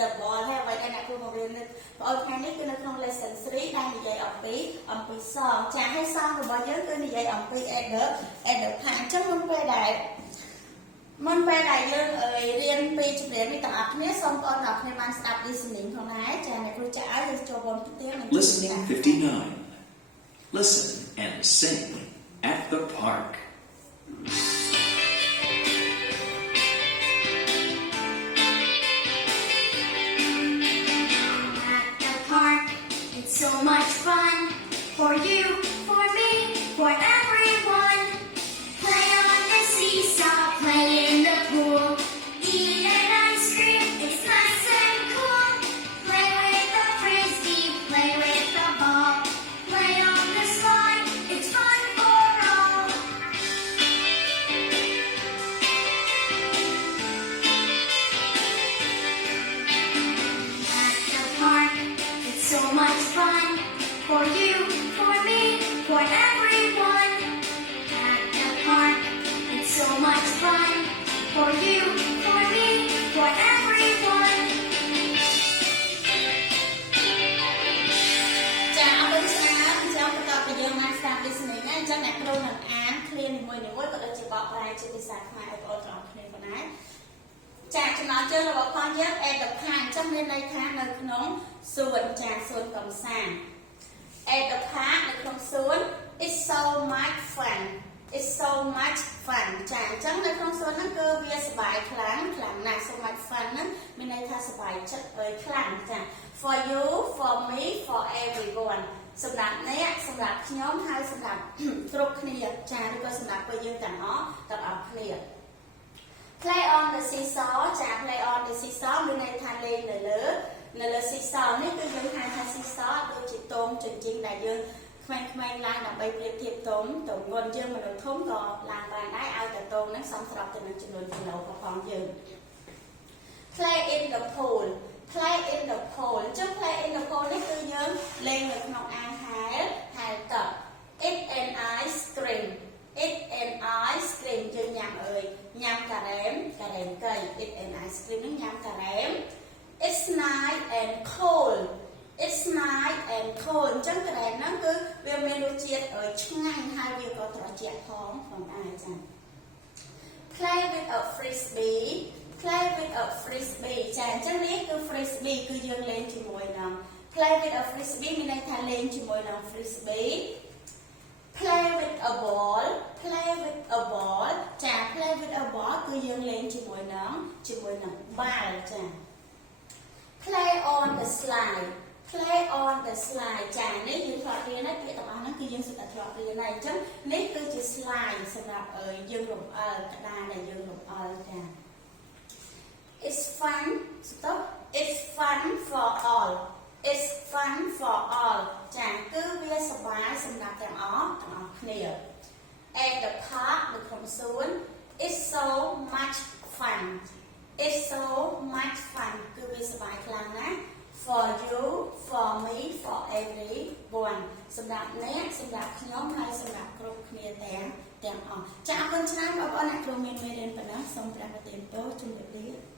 the ball ហើយអ្វីដែលអ្នកគ្រូមករៀនបងប្អូនថ្ងៃនេះគឺនៅក្នុង lesson 3 ដែលនិយាយអំពីសងចាស់ហើយសងរបស់យើងគឺនិយាយអំពី adverb អញ្ចឹងមុនពេលដែលយើងរៀនពីជំនាញនេះទាំងអស់គ្នាសូមបងប្អូនទាំងអស់គ្នាបានស្ដាប់ listening ផងដែរចាអ្នកគ្រូចាក់ឲ្យយើងចូលបងទៀត Listening 59 Listen and sing at the park So much fun for you, for me, for everyone. Play on the seesaw, play in the pool. Eat an ice cream, it's nice and cool. Play with the frisbee, play with the ball. Play on the slide, it's fun for all. At the park, it's so much fun for you, for me, for everyone. At the park, it's so much fun for you, for me, for everyone. ចាអរគុណច្រើនចាំបន្តពីយើងមកស្ដាប់ listening ណាអញ្ចឹងអ្នកគ្រូនឹងអាន clear នីមួយៗក៏ដូចជាបកប្រែជាភាសាខ្មែរឲ្យបងប្អូនទាំងអស់គ្នាផងដែរចាចំណងជើងរបស់ផងយើង at the park អញ្ចឹងមានន័យថានៅក្នុងសួនចាសួនកំសាន្ត at the park នៅក្នុងសួន it's so much fun it's so much fun ចាអញ្ចឹងនៅក្នុងសួនហ្នឹងគឺវាសប្បាយខ្លាំងណាស់ so much fun ហ្នឹងមានន័យថាសប្បាយចិត្តខ្លាំងចា for you for me for everyone សម្រាប់អ្នកសម្រាប់ខ្ញុំហើយសម្រាប់គ្រប់គ្នាចាឬក៏សម្រាប់ពួកយើងទាំងអស់គ្នា play on the seesaw ចា play on the seesaw មានន័យថាលេងនៅលើ seesaw នេះគឺយើងហៅថា seesaw ដូចជាទងជញ្ជីងដែលយើងក្មេងៗឡើងដើម្បីប្រៀបធៀបទងងន់យើងមនុស្សធំក៏ឡើងបានដែរឲ្យតែទងហ្នឹងសមស្របទៅនឹងចំនួនគីឡូរបស់យើង play in the pool play in the pool អញ្ចឹង play in the pool នេះគឺយើងលេងនៅក្នុងអាងហែលទឹក eat an ice cream eat an ice cream យើងញ៉ាំញ៉ាំការ៉េមកី eat an ice cream ហ្នឹងញ៉ាំការ៉េម it's nice and cold it's nice and cold អញ្ចឹងការ៉េហ្នឹងគឺវាមានរសជាតិឆ្ងាញ់ហើយវាក៏ត្រជាក់ផងដែរចា play with a frisbee play with a frisbee ចាអញ្ចឹងនេះគឺ frisbee គឺយើងលេងជាមួយនឹង play with a frisbee មានន័យថាលេងជាមួយនឹង frisbee play with a ball play with a ball ចា play with a ball គឺយើងលេងជាមួយនឹងបាល់ចា play on the slide play on the slide ចានេះយើងធ្លាប់រៀនហើយពាក្យទាំងអស់ហ្នឹងគឺយើងសិតតែធ្លាប់រៀនហើយអញ្ចឹងនេះគឺជា slide សម្រាប់យើងរំអិលក្តារដែលយើងរំអិលចា it's fun stop it's fun for all it's fun for all ចាគឺវាសប្បាយសម្រាប់ទាំងអស់គ្នា at the park នៅក្នុងសួន it's so much fun it's so much fun គឺវាសប្បាយខ្លាំងណាស់ for you for me for everyone សម្រាប់អ្នកសម្រាប់ខ្ញុំហើយសម្រាប់គ្រប់គ្នាទាំងអស់ចាអរគុណច្រើនបងប្អូនអ្នកគ្រូមានមេរៀនប៉ុណ្ណឹងសូមព្រះប្រទានពរជម្រាបលា